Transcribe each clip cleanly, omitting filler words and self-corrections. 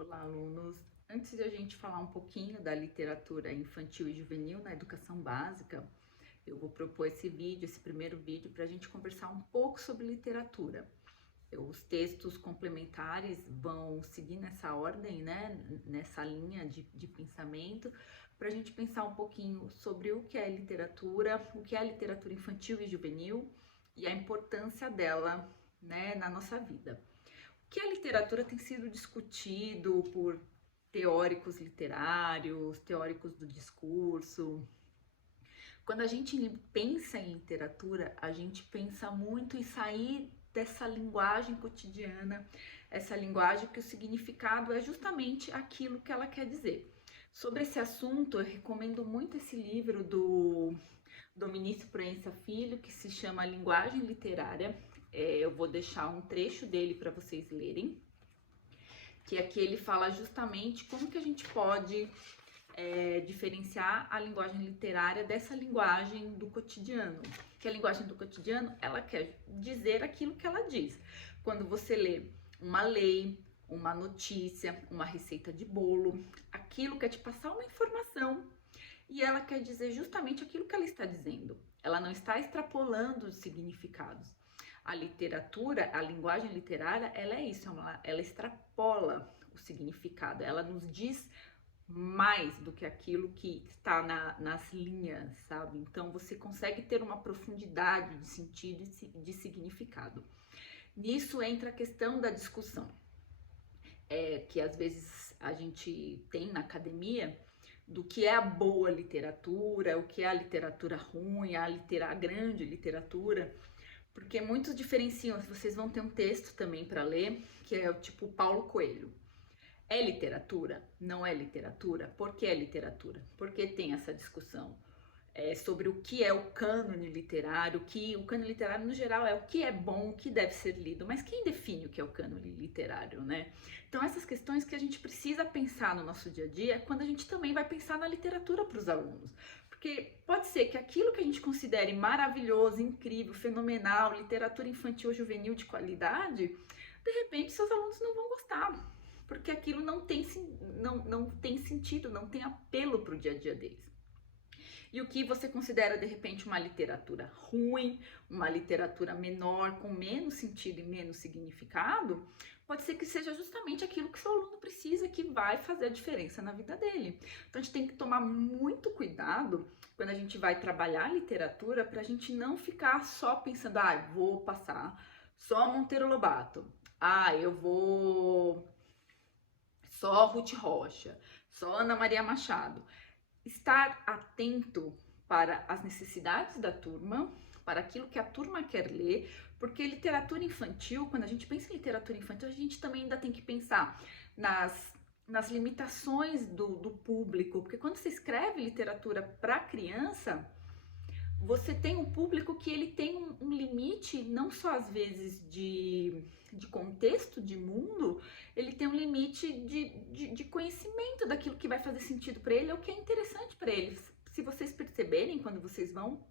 Olá, alunos. Antes de a gente falar um pouquinho da literatura infantil e juvenil na educação básica, eu vou propor esse primeiro vídeo, para a gente conversar um pouco sobre literatura. Os textos complementares vão seguir nessa ordem, né? Nessa linha de pensamento, para a gente pensar um pouquinho sobre o que é literatura, o que é a literatura infantil e juvenil e a importância dela, né, na nossa vida. Que a literatura tem sido discutido por teóricos literários, teóricos do discurso. Quando a gente pensa em literatura, a gente pensa muito em sair dessa linguagem cotidiana, essa linguagem que o significado é justamente aquilo que ela quer dizer. Sobre esse assunto, eu recomendo muito esse livro do Dominici Proença Filho, que se chama Linguagem Literária. Eu vou deixar um trecho dele para vocês lerem, que aqui ele fala justamente como que a gente pode diferenciar a linguagem literária dessa linguagem do cotidiano. Que a linguagem do cotidiano, ela quer dizer aquilo que ela diz. Quando você lê uma lei, uma notícia, uma receita de bolo, aquilo quer te passar uma informação e ela quer dizer justamente aquilo que ela está dizendo. Ela não está extrapolando os significados. A literatura, a linguagem literária, ela é isso, ela extrapola o significado, ela nos diz mais do que aquilo que está nas linhas, sabe? Então você consegue ter uma profundidade de sentido e de significado. Nisso entra a questão da discussão, que às vezes a gente tem na academia, do que é a boa literatura, o que é a literatura ruim, a grande literatura, porque muitos diferenciam. Vocês vão ter um texto também para ler, que é o tipo Paulo Coelho. É literatura? Não é literatura? Por que é literatura? Porque tem essa discussão sobre o que é o cânone literário, que o cânone literário no geral é o que é bom, o que deve ser lido, mas quem define o que é o cânone literário, né? Então essas questões que a gente precisa pensar no nosso dia a dia, quando a gente também vai pensar na literatura para os alunos. Porque pode ser que aquilo que a gente considere maravilhoso, incrível, fenomenal, literatura infantil ou juvenil de qualidade, de repente seus alunos não vão gostar, porque aquilo não tem sentido, não tem apelo para o dia a dia deles. E o que você considera de repente uma literatura ruim, uma literatura menor, com menos sentido e menos significado, pode ser que seja justamente aquilo que seu aluno precisa, que vai fazer a diferença na vida dele. Então a gente tem que tomar muito cuidado quando a gente vai trabalhar a literatura, para a gente não ficar só pensando, vou passar só Monteiro Lobato, eu vou só Ruth Rocha, só Ana Maria Machado. Estar atento para as necessidades da turma, para aquilo que a turma quer ler, porque literatura infantil, quando a gente pensa em literatura infantil, a gente também ainda tem que pensar nas limitações do público, porque quando você escreve literatura para criança, você tem um público que ele tem um limite, não só às vezes de contexto, de mundo, ele tem um limite de conhecimento daquilo que vai fazer sentido para ele, ou que é interessante para ele. Se vocês perceberem, quando vocês vão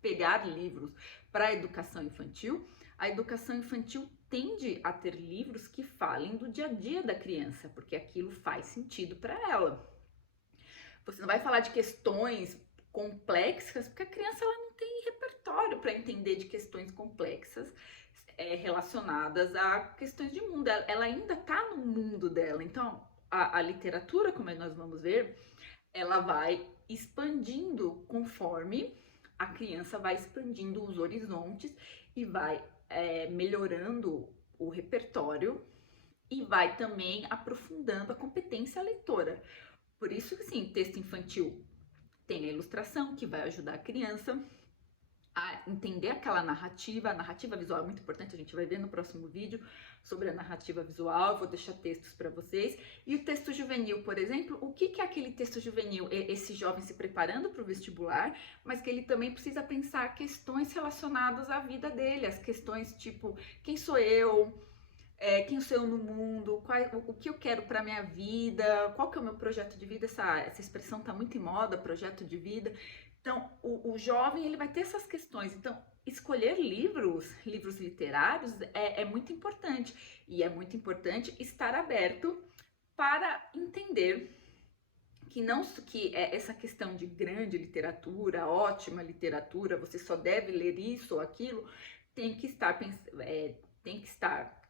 pegar livros para a educação infantil tende a ter livros que falem do dia a dia da criança, porque aquilo faz sentido para ela. Você não vai falar de questões complexas, porque a criança ela não tem repertório para entender de questões complexas relacionadas a questões de mundo. Ela ainda está no mundo dela. Então, a literatura, como nós vamos ver, ela vai expandindo conforme a criança vai expandindo os horizontes e vai melhorando o repertório e vai também aprofundando a competência leitora. Por isso que, sim, texto infantil tem a ilustração, que vai ajudar a criança a entender aquela narrativa. A narrativa visual é muito importante, a gente vai ver no próximo vídeo sobre a narrativa visual, eu vou deixar textos para vocês. E o texto juvenil, por exemplo, o que é aquele texto juvenil? Esse jovem se preparando para o vestibular, mas que ele também precisa pensar questões relacionadas à vida dele, as questões tipo, quem sou eu? Quem sou eu no mundo, o que eu quero para minha vida, qual que é o meu projeto de vida, essa expressão está muito em moda, projeto de vida. Então, o jovem ele vai ter essas questões. Então, escolher livros literários é muito importante. E é muito importante estar aberto para entender que essa questão de grande literatura, ótima literatura, você só deve ler isso ou aquilo, tem que estar, tem que estar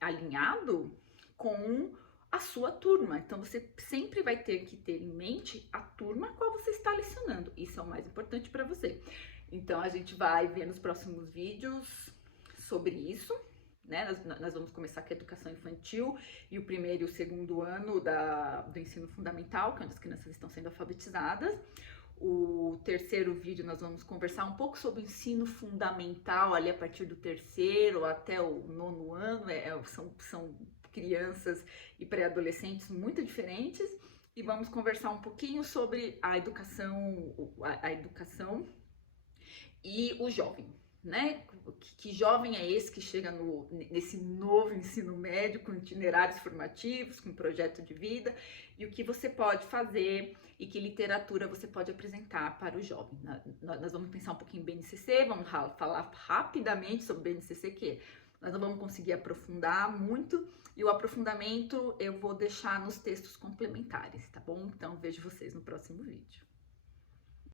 alinhado com a sua turma. Então você sempre vai ter que ter em mente a turma a qual você está lecionando. Isso é o mais importante para você. Então a gente vai ver nos próximos vídeos sobre isso. Né? Nós vamos começar com a educação infantil e o primeiro e o segundo ano do ensino fundamental, que é onde as crianças estão sendo alfabetizadas. O terceiro vídeo nós vamos conversar um pouco sobre o ensino fundamental, ali a partir do terceiro até o nono ano, são crianças e pré-adolescentes muito diferentes, e vamos conversar um pouquinho sobre a educação e o jovem. Né? Que jovem é esse que chega nesse novo ensino médio, com itinerários formativos, com projeto de vida, e o que você pode fazer e que literatura você pode apresentar para o jovem. Nós vamos pensar um pouquinho em BNCC, vamos falar rapidamente sobre BNCC, que nós não vamos conseguir aprofundar muito, e o aprofundamento eu vou deixar nos textos complementares, tá bom? Então vejo vocês no próximo vídeo.